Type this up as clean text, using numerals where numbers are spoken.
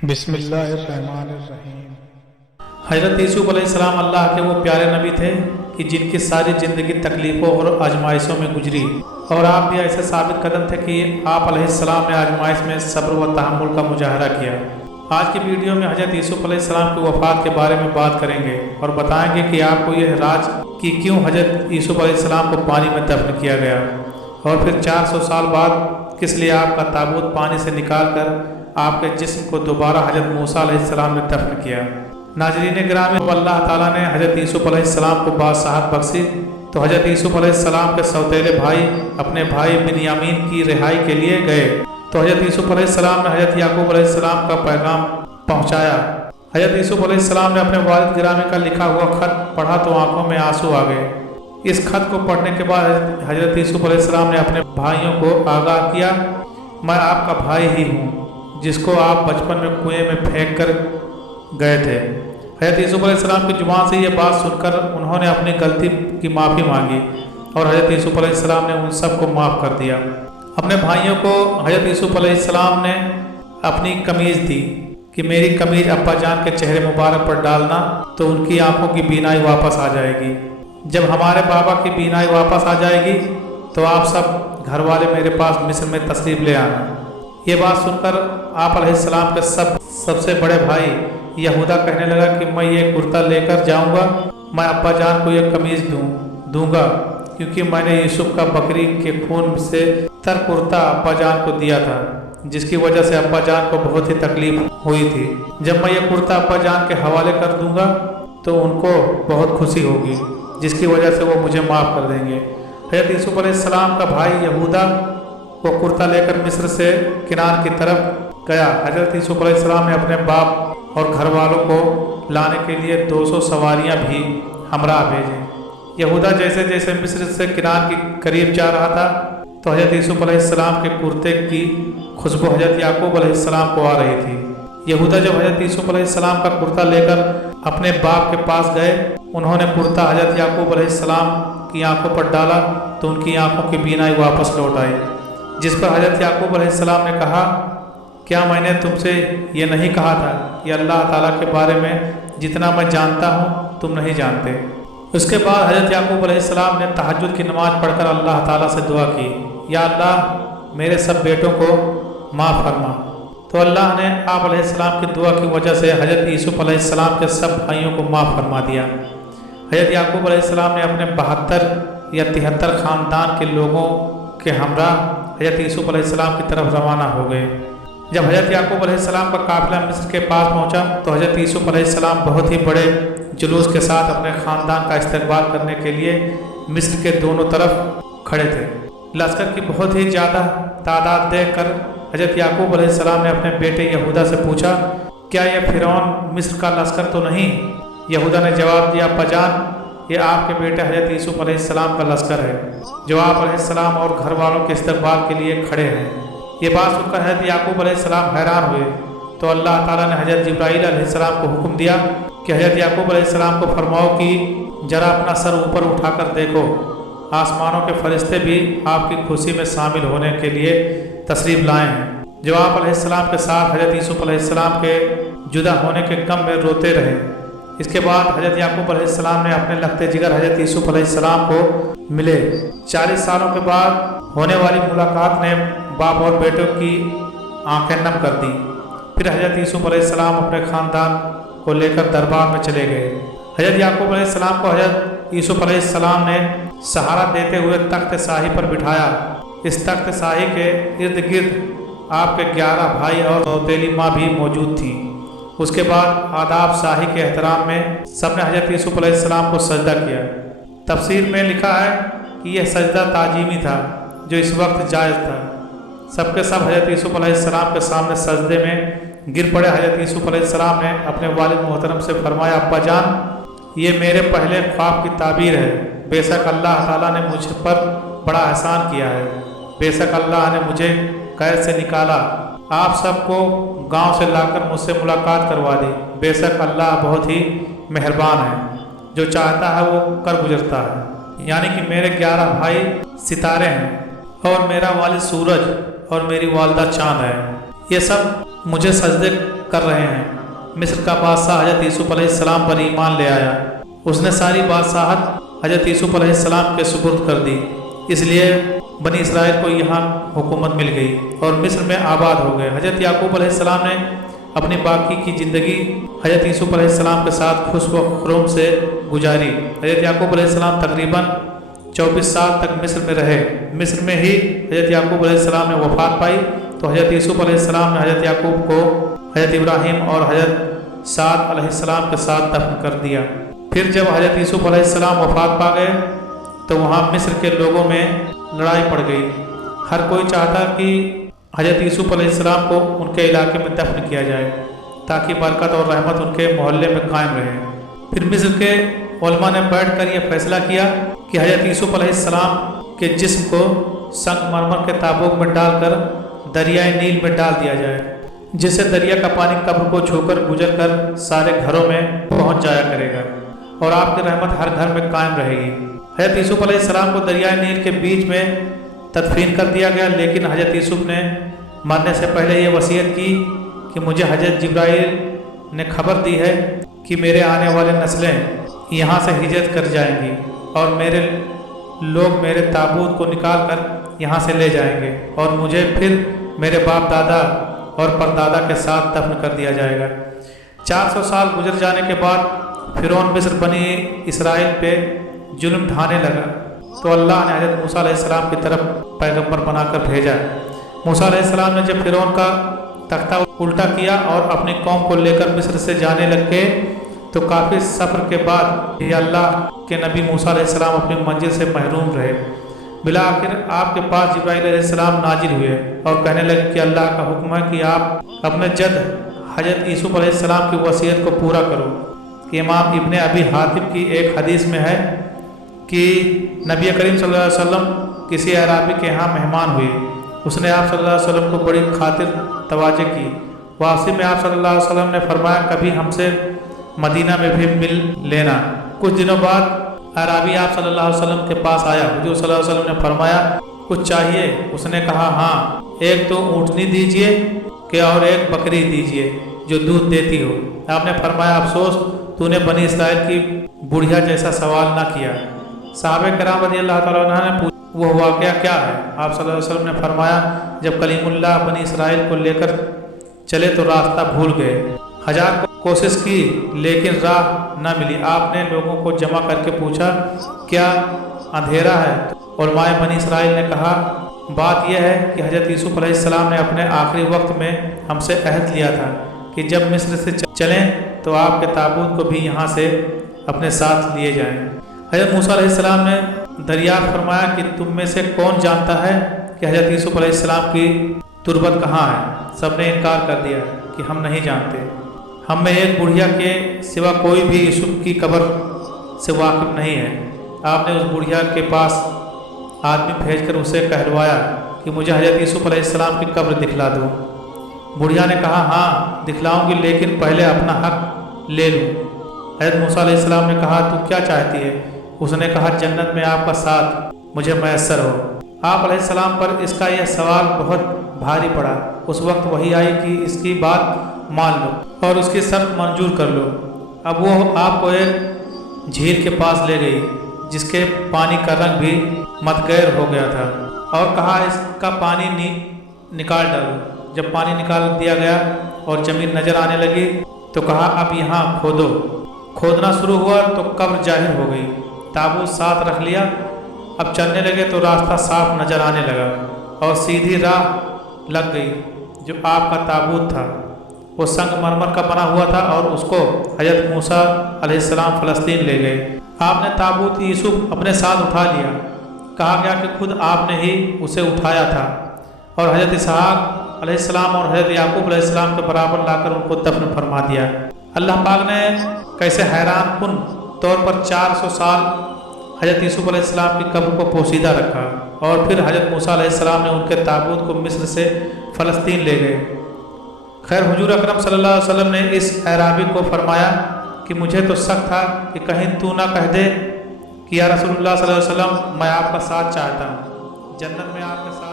बिस्मिल्लाहिर्रहमानिर्रहीम। हज़रत यूसुफ अलैहिस्सलाम अल्लाह के वो प्यारे नबी थे कि जिनकी सारी ज़िंदगी तकलीफ़ों और आजमाइशों में गुजरी, और आप भी ऐसे साबित कदम थे कि आप अलैहिस्सलाम ने आजमाइश में सब्र व तहम्मुल का मुजाहरा किया। आज की वीडियो में हज़रत यूसुफ अलैहिस्सलाम की वफ़ात के बारे में बात करेंगे और बताएंगे कि आपको यह राज कि क्यों हज़रत यूसुफ अलैहिस्सलाम को पानी में दफन किया गया, और फिर 400 साल बाद किस लिए आपका ताबूत पानी से निकाल कर आपके जिस्म को दोबारा हज़रत मूसा अलैहिस्सलाम ने दफन किया। नाज़रीन गिरामी, अल्लाह ताला ने हज़रत यूसुफ अलैहिस्सलाम को बादशाहत बख्शी तो हज़रत यूसुफ अलैहिस्सलाम के सौतेले भाई अपने भाई बिन्यामीन की रिहाई के लिए गए, तो हज़रत यूसुफ अलैहिस्सलाम ने हज़रत याकूब अलैहिस्सलाम का पैगाम पहुँचाया। हज़रत यूसुफ अलैहिस्सलाम ने अपने वालिद गिरामी का लिखा हुआ खत पढ़ा तो आंखों में आंसू आ गए। इस खत को पढ़ने के बाद हज़रत यूसुफ अलैहिस्सलाम ने अपने भाइयों को आगाह किया, मैं आपका भाई ही हूँ जिसको आप बचपन में कुएं में फेंक कर गए थे। हज़रत यूसुफ अलैहिस्सलाम की जुबान से ये बात सुनकर उन्होंने अपनी गलती की माफ़ी मांगी और हज़रत यूसुफ अलैहिस्सलाम ने उन सब को माफ़ कर दिया। अपने भाइयों को हज़रत यूसुफ अलैहिस्सलाम ने अपनी कमीज़ दी कि मेरी कमीज़ अब्बा जान के चेहरे मुबारक पर डालना तो उनकी आंखों की बीनाई वापस आ जाएगी। जब हमारे बाबा की बीनाई वापस आ जाएगी तो आप सब घर वाले मेरे पास मिस्र में तशरीफ़ ले आना। ये बात सुनकर आप अलैहिस्सलाम के सबसे बड़े भाई यहूदा कहने लगा कि मैं ये कुर्ता लेकर जाऊंगा, मैं अब्बा जान को ये कमीज़ दूंगा क्योंकि मैंने यूसुफ का बकरी के खून से तर कुर्ता अब्बा जान को दिया था, जिसकी वजह से अब्बा जान को बहुत ही तकलीफ हुई थी। जब मैं ये कुर्ता अब्बा जान के हवाले कर दूंगा तो उनको बहुत खुशी होगी, जिसकी वजह से वो मुझे माफ़ कर देंगे। हज़रत यूसुफ अलैहिस्सलाम का भाई यहूदा वो कुर्ता लेकर मिस्र से किनार की तरफ गया। हज़रत यूसुफ अलैहिस्सलाम ने अपने बाप और घर वालों को लाने के लिए 200 सवारियां भी हमराह भेजी। यहूदा जैसे जैसे मिस्र से किनार के करीब जा रहा था तो हज़रत यूसुफ अलैहिस्सलाम के कुर्ते की खुशबू हज़रत याकूब अलैहिस्सलाम को आ रही थी। यहूदा जब हज़रत यूसुफ अलैहिस्सलाम का कुर्ता लेकर अपने बाप के पास गए, उन्होंने कुर्ता हज़रत याकूब अलैहिस्सलाम की आंखों पर डाला तो उनकी आंखों की बीनाई वापस लौट आई, जिस पर हज़रत याकूब अलैहिस्सलाम ने कहा, क्या मैंने तुमसे ये नहीं कहा था कि अल्लाह ताला के बारे में जितना मैं जानता हूँ तुम नहीं जानते। उसके बाद हज़रत याकूब अलैहिस्सलाम ने तहज्जुद की नमाज़ पढ़कर अल्लाह ताला से दुआ की, या अल्लाह मेरे सब बेटों को माफ़ फरमा। तो अल्लाह ने आप अलैहिस्सलाम की दुआ की वजह से हज़रत यूसुफ अलैहिस्सलाम के सब भाइयों को माफ़ फरमा दिया। हज़रत याकूब अलैहिस्सलाम ने अपने 72 या 73 ख़ानदान के लोगों के हमरा हज़रत यूसुफ अलैहिस्सलाम की तरफ रवाना हो गए। जब हज़रत याकूब अलैहिस्सलाम का काफ़िला मिस्र के पास पहुंचा तो हज़रत यूसुफ अलैहिस्सलाम बहुत ही बड़े जुलूस के साथ अपने ख़ानदान का इस्तकबाल करने के लिए मिस्र के दोनों तरफ खड़े थे। लश्कर की बहुत ही ज़्यादा तादाद देखकर हज़रत याकूब अलैहिस्सलाम ने अपने बेटे यहूदा से पूछा, क्या यह फ़िरौन मिस्र का लश्कर तो नहीं? यहूदा ने जवाब दिया, अब्बाजान ये आपके बेटे हज़रत यूसुफ अलैहिस्सलाम का लश्कर है जो आप अलैहिस्सलाम और घर वालों के इस्तकबाल के लिए खड़े हैं। ये बात सुनकर हज़रत याकूब अलैहिस्सलाम हैरान हुए तो अल्लाह ताला ने हज़रत जिब्राईल अलैहिस्सलाम को हुक्म दिया कि हज़रत याकूब अलैहिस्सलाम को फरमाओ कि ज़रा अपना सर ऊपर उठाकर देखो, आसमानों के फरिश्ते भी आपकी खुशी में शामिल होने के लिए तशरीफ़ लाए हैं। जो आप अलैहिस्सलाम के साथ हज़रत यूसुफ अलैहिस्सलाम के जुदा होने के गम में रोते रहे। इसके बाद हज़रत याकूब अलैहिस्सलाम ने अपने लखते जिगर हज़रत यूसुफ अलैहिस्सलाम को मिले। 40 सालों के बाद होने वाली मुलाकात ने बाप और बेटों की आंखें नम कर दी। फिर हज़रत यूसुफ अलैहिस्सलाम अपने ख़ानदान को लेकर दरबार में चले गए। हज़रत याकूब अलैहिस्सलाम को हज़रत यूसुफ अलैहिस्सलाम ने सहारा देते हुए तख्त शाही पर बिठाया। इस तख्त शाही के इर्द गिर्द आपके 11 भाई और सौतेली माँ भी मौजूद थीं। उसके बाद आदाब शाही के एहतराम में सबने हज़रत यूसुफ अलैहिस्सलाम को सजदा किया। तफसीर में लिखा है कि यह सजदा ताजीमी था जो इस वक्त जायज़ था। सबके सब हज़रत यूसुफ अलैहिस्सलाम के सामने सजदे में गिर पड़े। हज़रत यूसुफ अलैहिस्सलाम ने अपने वालिद मोहतरम से फरमाया, अब्बा जान ये मेरे पहले ख्वाब की ताबीर है। बेशक अल्लाह ताला ने मुझ पर बड़ा एहसान किया है। बेशक अल्लाह ने मुझे कैद से निकाला, आप सबको गांव से लाकर मुझसे मुलाकात करवा दी। बेशक अल्लाह बहुत ही मेहरबान है, जो चाहता है वो कर गुजरता है। यानी कि मेरे 11 भाई सितारे हैं और मेरा वालिद सूरज और मेरी वालदा चाँद है। ये सब मुझे सजदे कर रहे हैं। मिस्र का बादशाह हजरत यूसुफ अलैहिस्सलाम पर ईमान ले आया। उसने सारी बादशाहत हजरत यूसुफ अलैहिस्सलाम के सुपुर्द कर दी, इसलिए बनी इसराइल को यहाँ हुकूमत मिल गई और मिस्र में आबाद हो गए। हजरत याकूब अलैहिस्सलाम ने अपनी बाकी की ज़िंदगी हजरत यूसुफ अलैहिस्सलाम के साथ खुश व खुर्रम से गुजारी। हजरत याकूब अलैहिस्सलाम तकरीबन 24 साल तक मिस्र में रहे। मिस्र में ही हजरत याकूब अलैहिस्सलाम ने वफ़ात पाई तो हजरत यूसुफ अलैहिस्सलाम ने हजरत याकूब को हजरत इब्राहीम और हजरत साद अलैहिस्सलाम के साथ दफन कर दिया। फिर जब हजरत यूसुफ अलैहिस्सलाम वफ़ात पा गए तो वहाँ मिस्र के लोगों में लड़ाई पड़ गई। हर कोई चाहता कि हजरत यूसुफ अलैहिस्सलाम को उनके इलाके में दफन किया जाए ताकि बरकत और रहमत उनके मोहल्ले में कायम रहे। फिर मिस्र के उलमा ने बैठकर यह फैसला किया कि हजरत यूसुफ अलैहिस्सलाम के जिस्म को संगमरमर के ताबूक में डालकर दरियाए नील में डाल दिया जाए, जिससे दरिया का पानी कब्र को छूकर गुजर कर सारे घरों में पहुंच जाया करेगा और आपकी रहमत हर घर में कायम रहेगी। हजरत यूसुफ अलैहिस्सलाम को दरियाए नील के बीच में तदफीन कर दिया गया, लेकिन हजरत यूसुफ ने मरने से पहले ये वसीयत की कि मुझे हजरत जिब्राइल ने खबर दी है कि मेरे आने वाले नस्लें यहाँ से हिजरत कर जाएंगी और मेरे लोग मेरे ताबूत को निकाल कर यहाँ से ले जाएंगे और मुझे फिर मेरे बाप दादा और परदादा के साथ दफन कर दिया जाएगा। 400 साल गुजर जाने के बाद फिरौन मिस्र बनी इसराइल पे जुल्म ढाने लगा तो अल्लाह ने हजरत मूसा अलैहिस्सलाम की तरफ पैगंबर बनाकर भेजा। मूसा अलैहिस्सलाम ने जब फिरौन का तख्ता उल्टा किया और अपनी कौम को लेकर मिस्र से जाने लगे तो काफ़ी सफ़र के बाद ये अल्लाह के नबी मूसा अलैहिस्सलाम अपनी मंजिल से महरूम रहे। बिला आखिर आपके पास जिब्राइल अलैहिस्सलाम नाजिल हुए और कहने लगे कि अल्लाह का हुक्म है कि आप अपने जद हजरत यूसुफ अलैहिस्सलाम की वसीयत को पूरा करो। कि इमाम इब्न अबी हातिम की एक हदीस में है कि नबी करीम सल्लल्लाहु अलैहि वसल्लम किसी अराबी के यहाँ मेहमान हुए। उसने आप सल्लल्लाहु अलैहि वसल्लम को बड़ी खातिर तवाज़े की। वापसी में आप सल्लल्लाहु अलैहि वसल्लम ने फरमाया कभी हमसे मदीना में भी मिल लेना। कुछ दिनों बाद अराबी आप सल्लल्लाहु अलैहि वसल्लम के पास आया। हुजूर सल्लल्लाहु अलैहि वसल्लम ने फरमाया कुछ चाहिए? उसने कहा हाँ, एक तो ऊँटनी दीजिए कि और एक बकरी दीजिए जो दूध देती हो। आपने फरमाया अफसोस तूने बनी इसराइल की बुढ़िया जैसा सवाल ना किया। साहबे कराम रज़ी अल्लाह तआला अन्हु ने पूछा वो वाक़या क्या है? आप सल्लल्लाहु अलैहि वसल्लम ने फरमाया जब कलीमुल्लाह बनी इसराइल को लेकर चले तो रास्ता भूल गए। 1000 कोशिश की लेकिन राह न मिली। आपने लोगों को जमा करके पूछा क्या अंधेरा है? उलमाए बनी इसराइल ने कहा बात यह है कि हजरत यूसुफ अलैहिस्सलाम ने अपने आखिरी वक्त में हमसे अहद लिया था कि जब मिस्र से चलें तो आपके ताबूत को भी यहाँ से अपने साथ लिए जाएं। हजरत मूसा अलैहिस्सलाम ने दरियाफ्त फरमाया कि तुम में से कौन जानता है कि हजरत यूसुफ अलैहिस्सलाम की तुरबत कहाँ है? सबने इनकार कर दिया कि हम नहीं जानते। हम में एक बुढ़िया के सिवा कोई भी यूसुफ की कब्र से वाकिफ नहीं है। आपने उस बुढ़िया के पास आदमी भेजकर उसे कहलवाया कि मुझे हजरत यूसुफ अलैहिस्सलाम की कब्र दिखला दो। बुढ़िया ने कहा हाँ दिखलाऊंगी, लेकिन पहले अपना हक ले लूँ। हजरत मूसा अलैहिस्सलाम ने कहा तू क्या चाहती है? उसने कहा जन्नत में आपका साथ मुझे मैसर हो। आप अलैहिस्सलाम पर इसका यह सवाल बहुत भारी पड़ा। उस वक्त वही आई कि इसकी बात मान लो और उसकी शर्त मंजूर कर लो। अब वो आपको एक झील के पास ले गई जिसके पानी का रंग भी मतगैर हो गया था और कहा इसका पानी निकाल डालो। जब पानी निकाल दिया गया और ज़मीन नज़र आने लगी तो कहा अब यहाँ खोदो। खोदना शुरू हुआ तो कब्र जाहिर हो गई। ताबूत साथ रख लिया। अब चलने लगे तो रास्ता साफ नज़र आने लगा और सीधी राह लग गई। जो आपका ताबूत था वो संगमरमर का बना हुआ था और उसको हजरत मूसा अलैहिस्सलाम फ़लस्तीन ले गए। आपने ताबूत यूसुफ अपने साथ उठा लिया। कहा गया कि खुद आपने ही उसे उठाया था और हजरत इसहाक अलैहिस्सलाम और हजरत याकूब अलैहिस्सलाम के बराबर लाकर उनको दफन फरमा दिया। अल्लाह पाक ने कैसे हैरान कुन तौर पर 400 साल हजरत यूसुफ अलैहिस्सलाम की कब्र को पोशीदा रखा और फिर हजरत मूसा अलैहिस्सलाम ने उनके ताबूत को मिस्र से फ़लस्तीन ले गए। खैर हुजूर अकरम सल्लल्लाहु अलैहि वसल्लम ने इस अराबी को फरमाया कि मुझे तो शक था कि कहीं तू ना कह दे कि या रसूलुल्लाह सल्लल्लाहु अलैहि वसल्लम मैं आपका साथ चाहता हूँ, जन्नत में आपके साथ